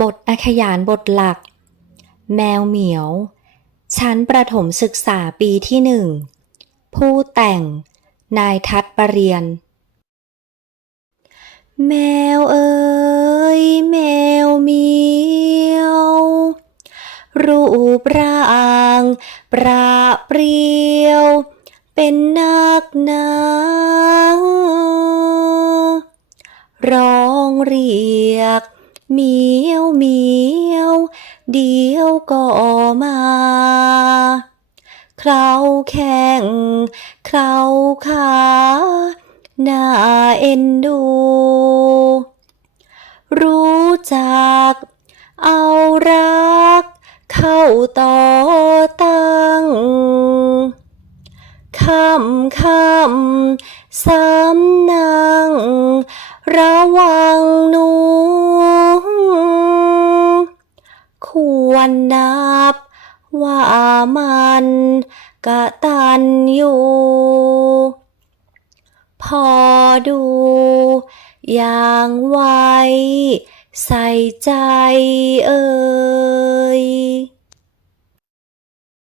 บทอาขยานบทหลัก แมวเหมียว ชั้นประถมศึกษาปีที่หนึ่ง ผู้แต่ง นายทัดประเรียน แมวเอ๋ยแมวเหมียว รูปร่างปราเปรียว เป็นนักหนาร้องเรียก เมียวเมียวเดียวก็มาเคล้าแข้งเคล้าขาน่าเอ็นดู รู้จัก เอารัก เข้าต่อตั้งคำคำสำนัง ระวังหนู ควรนับ ว่ามันกะตันอยู่พอดู อย่างไวใส่ใจเอ่ย